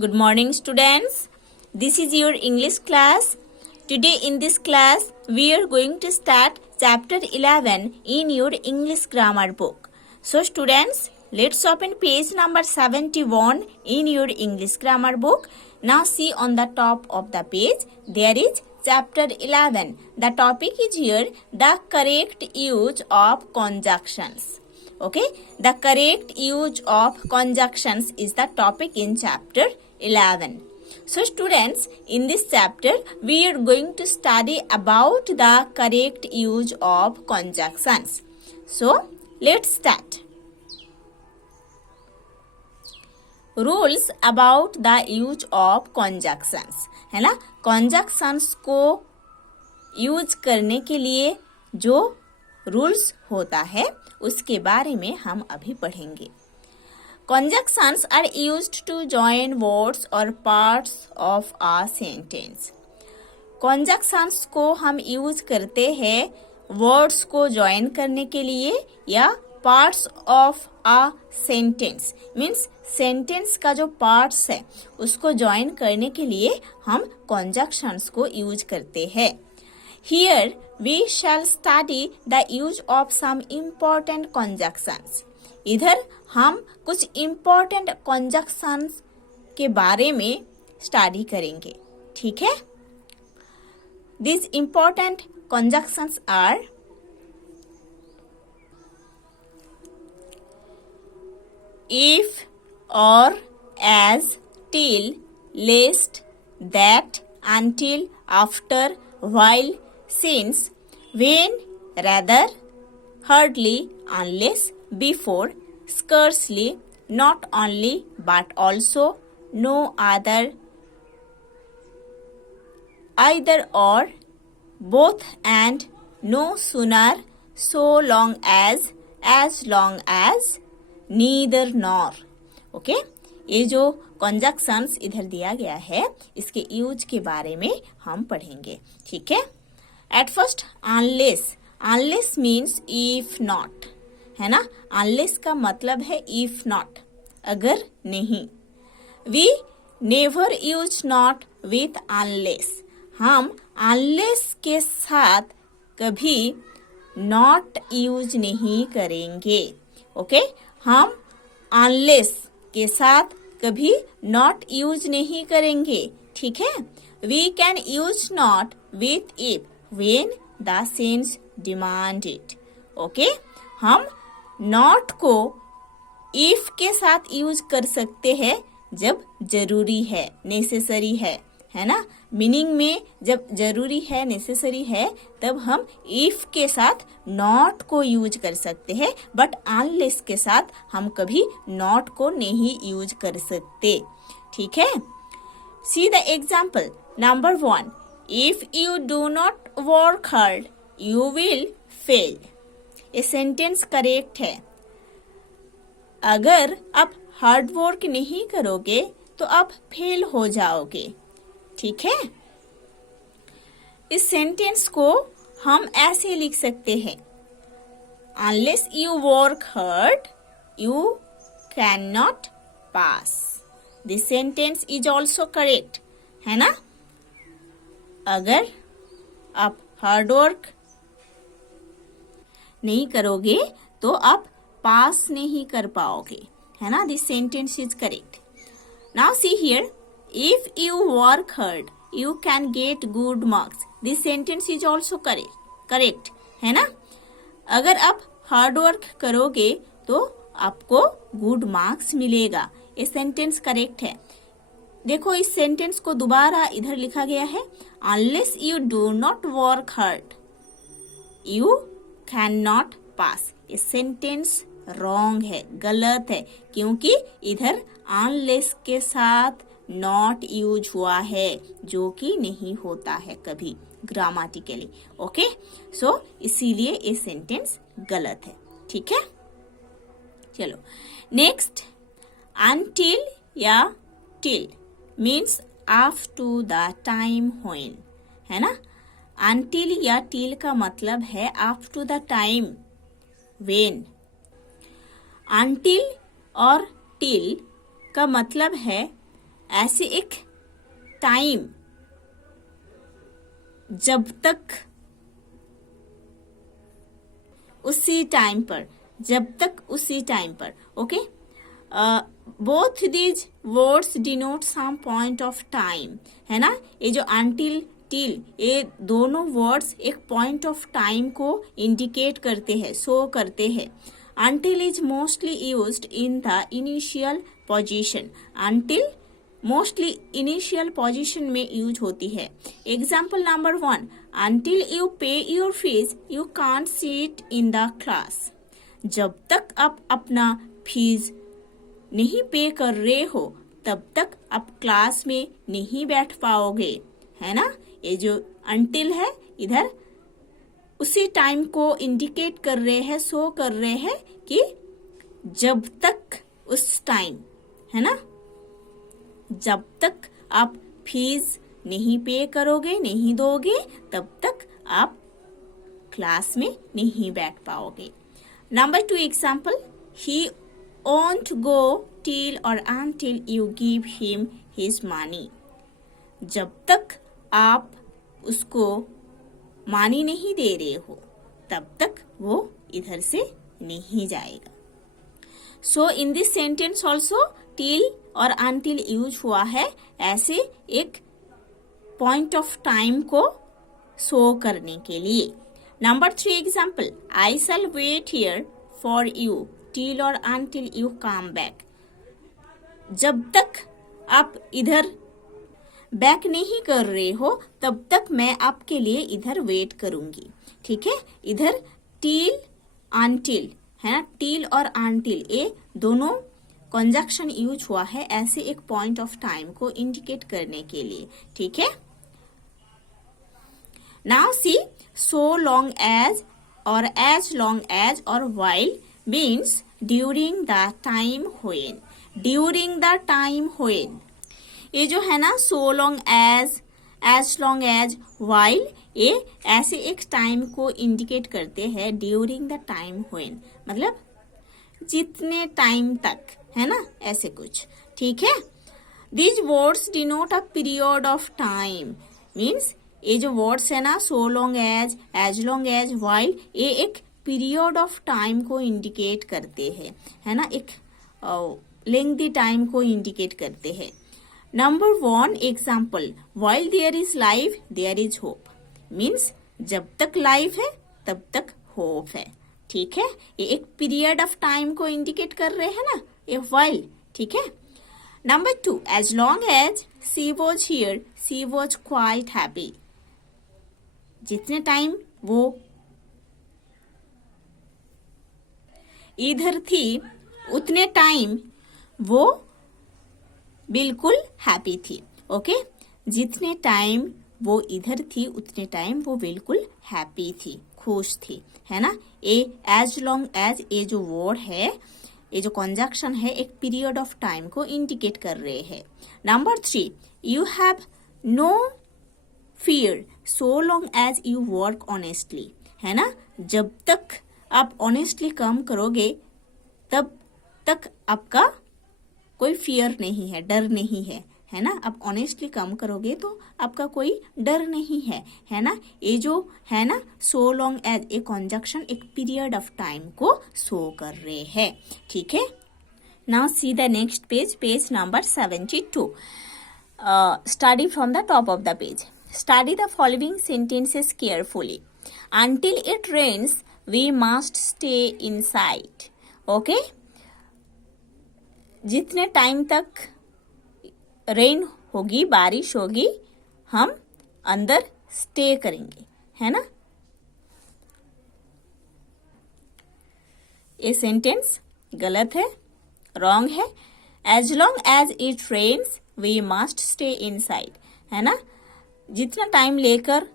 Good morning, students. This is your English class. Today in this class, we are going to start chapter 11 in your English grammar book. So, students, let's open page number 71 in your English grammar book. Now, see on the top of the page, there is chapter 11. The topic is here, the correct use of conjunctions. Okay, the correct use of conjunctions is the topic in chapter 11. So students, in this chapter, we are going to study about the correct use of conjunctions. So, let's start. Rules about the use of conjunctions, है ना? conjunctions को use करने के लिए जो rules होता है उसके बारे में हम अभी पढ़ेंगे. Conjunctions are used to join words or parts of a sentence. Conjunctions को हम यूज करते हैं वर्ड्स को ज्वाइन करने के लिए या parts of a sentence. Means sentence का जो पार्ट्स है उसको ज्वाइन करने के लिए हम conjunctions को यूज करते हैं. Here we shall study the use of some important conjunctions. इधर हम कुछ important conjunctions के बारे में स्टडी करेंगे. ठीक है? These important conjunctions are if, or, as, till, lest, that, until, after, while, since, when, rather, hardly, unless, before, scarcely, not only but also, no other, either or, both and, no sooner, so long as neither nor. Okay, ये जो conjunctions इधर दिया गया है इसके use के बारे में हम पढ़ेंगे. ठीक है? At first, unless means if not, है ना? Unless का मतलब है if not, अगर नहीं. We never use not with unless. हम unless के साथ कभी not यूज नहीं करेंगे. ओके, हम unless के साथ कभी not यूज नहीं करेंगे. ठीक है? We can use not with if when the sense demand it. Okay, हम not को if के साथ यूज कर सकते हैं जब जरूरी है, नेसेसरी है ना? मीनिंग में जब जरूरी है, नेसेसरी है, तब हम if के साथ not को यूज कर सकते हैं, बट unless के साथ हम कभी not को नहीं यूज कर सकते. ठीक है? See the example. Number 1. If you do not work hard, you will fail. ये सेंटेंस करेक्ट है. अगर आप हार्ड वर्क नहीं करोगे तो आप फेल हो जाओगे. ठीक है? इस सेंटेंस को हम ऐसे लिख सकते हैं. Unless you work hard, you cannot pass. This sentence is also correct. है ना? अगर आप हार्ड वर्क नहीं करोगे तो आप पास नहीं कर पाओगे. है ना? This sentence is correct. Now see here, if you work hard you can get good marks. This sentence is also correct. है ना? अगर आप हार्ड वर्क करोगे तो आपको गुड मार्क्स मिलेगा. ये सेंटेंस करेक्ट है. देखो, इस सेंटेंस को दोबारा इधर लिखा गया है. Unless you do not work hard you can not pass. ये सेंटेंस रॉन्ग है, गलत है, क्योंकि इधर अनलेस के साथ नॉट यूज हुआ है, जो कि नहीं होता है कभी ग्रामेटिकली. ओके, सो इसीलिए ये सेंटेंस गलत है. ठीक है? चलो नेक्स्ट. अनटिल या till means up to the time when. है ना? अनटिल या टिल का मतलब है up to the time when. Until और टिल का मतलब है ऐसे एक टाइम जब तक उसी टाइम पर okay. Both these words denote some point of time, है ना। ये जो अनटिल टिल, ये दोनों वर्ड्स एक पॉइंट ऑफ टाइम को इंडिकेट करते हैं, शो करते हैं। Until is mostly used in the initial position. Until mostly initial position में यूज होती है। Example number 1, until you pay your fees you can't sit in the class. जब तक आप अपना फीस नहीं पे कर रहे हो तब तक आप क्लास में नहीं बैठ पाओगे, है ना। ये जो until है इधर उसी टाइम को इंडिकेट कर रहे हैं, शो कर रहे हैं कि जब तक उस टाइम, है ना, जब तक आप फीस नहीं पे करोगे, नहीं दोगे, तब तक आप क्लास में नहीं बैठ पाओगे। Number 2 example, he won't go till or until you give him his money. जब तक आप उसको मानी नहीं दे रहे हो तब तक वो इधर से नहीं जाएगा। So in this sentence also till और अनटिल यूज हुआ है ऐसे एक पॉइंट ऑफ टाइम को शो करने के लिए। Number 3 example, I shall wait here for you till और अनटिल यू कम बैक। जब तक आप इधर बैक नहीं कर रहे हो तब तक मैं आपके लिए इधर वेट करूंगी, ठीक है। इधर टिल अनटिल, है ना, टिल और अनटिल ये दोनों कंजक्शन यूज हुआ है ऐसे एक पॉइंट ऑफ टाइम को इंडिकेट करने के लिए, ठीक है। Now see, so long as और एज लॉन्ग एज और while means during the time when. During the time when ये जो है ना, so long as long as, while, ये ऐसे एक टाइम को इंडिकेट करते हैं ड्यूरिंग द टाइम व्हेन, मतलब जितने टाइम तक, है ना, ऐसे कुछ, ठीक है। These words denote a period of time, means ये जो वर्ड्स है ना, so long as long as, while, ये एक पीरियड ऑफ टाइम को इंडिकेट करते हैं, है ना, एक लेंथी टाइम को इंडिकेट करते हैं। Number 1 example, while there is life there is hope, means जब तक लाइफ है तब तक होप है, ठीक है। ये एक पीरियड ऑफ टाइम को इंडिकेट कर रहे हैं ना, ये while, ठीक है। Number 2, as long as she was here she was quite happy. जितने टाइम वो इधर थी उतने टाइम वो बिल्कुल हैप्पी थी, ओके। जितने टाइम वो इधर थी उतने टाइम वो बिल्कुल हैप्पी थी, खुश थी, है ना। ए एज लॉन्ग एज, ये जो वर्ड है, ये जो कंजक्शन है, एक पीरियड ऑफ टाइम को इंडिकेट कर रहे हैं। Number 3, you have no fear so long as you work honestly, है ना। जब तक आप ऑनेस्टली काम करोगे तब तक आपका कोई फियर नहीं है, डर नहीं है, है ना। आप ऑनेस्टली काम करोगे तो आपका कोई डर नहीं है, है ना। ये जो है ना, so long as, A conjunction एक पीरियड ऑफ टाइम को शो कर रहे हैं, ठीक है। Now see the next page, page number 72. Study from the top of the page. Study the following sentences carefully. Until it rains, we must stay inside. Okay? जितने time तक rain होगी, बारिश होगी, हम अंदर स्टे करेंगे, है ना। ये सेंटेंस गलत है, रॉन्ग है। As long as it rains we must stay inside, है ना। जितना टाइम लेकर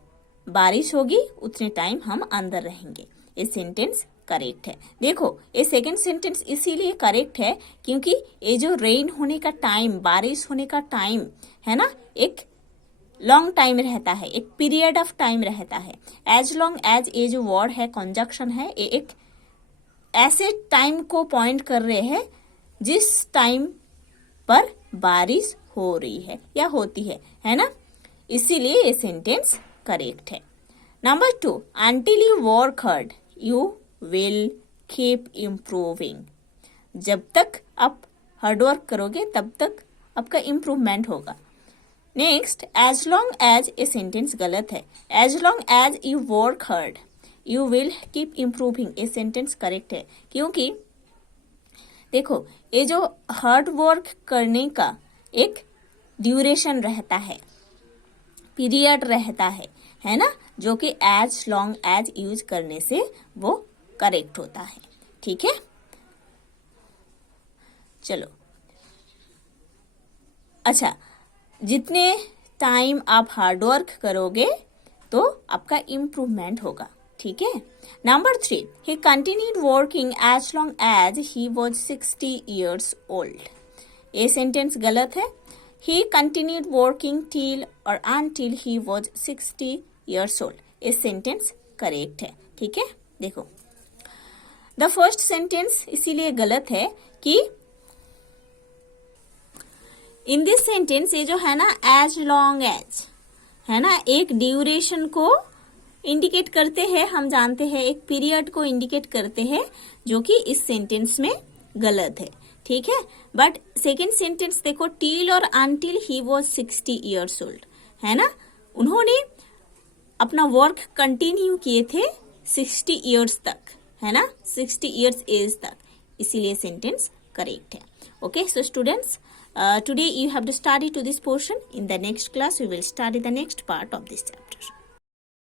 बारिश होगी उतने टाइम हम अंदर रहेंगे। ये सेंटेंस करेक्ट है। देखो, ये सेकंड सेंटेंस इसीलिए करेक्ट है क्योंकि ये जो रेन होने का टाइम, बारिश होने का टाइम है ना, एक लॉन्ग टाइम रहता है, एक पीरियड ऑफ टाइम रहता है। एज लॉन्ग एज, ये जो वर्ड है, कंजक्शन है, ये एक ऐसे टाइम को पॉइंट कर रहे हैं जिस टाइम पर बारिश हो रही है या होती है ना, इसीलिए ये सेंटेंस करेक्ट है। Number 2, until you work hard you will keep improving। जब तक आप हार्डवर्क करोगे तब तक आपका इम्प्रूवमेंट होगा। नेक्स्ट, एज लॉन्ग एज, ये सेंटेंस गलत है। As long as you work hard you will keep improving, ये सेंटेंस करेक्ट है। क्योंकि देखो, ये जो हार्ड वर्क करने का एक ड्यूरेशन रहता है, पीरियड रहता है ना, जो कि एज लॉन्ग एज यूज करने से वो करेक्ट होता है। ठीक है, चलो। अच्छा, जितने टाइम आप हार्डवर्क करोगे तो आपका इम्प्रूवमेंट होगा। ठीक है। Number 3, he continued working as long as he was 60 years old। ये सेंटेंस गलत है। he continued working till और until he was 60 years old, ये सेंटेंस करेक्ट है। ठीक है, देखो द फर्स्ट सेंटेंस इसीलिए गलत है कि इन दिस सेंटेंस ये जो है ना, एज लॉन्ग एज है ना, एक ड्यूरेशन को इंडिकेट करते हैं, हम जानते हैं एक पीरियड को इंडिकेट करते हैं, जो कि इस सेंटेंस में गलत है। ठीक है, बट सेकेंड सेंटेंस देखो, टिल और until he was 60 years old, है ना, उन्होंने अपना वर्क कंटिन्यू किए थे 60 ईयर्स तक, है ना, 60 ईयर्स एज तक, इसीलिए सेंटेंस करेक्ट है। Okay, so students, today you have to study to this portion. In the next class we will study the next part of this chapter.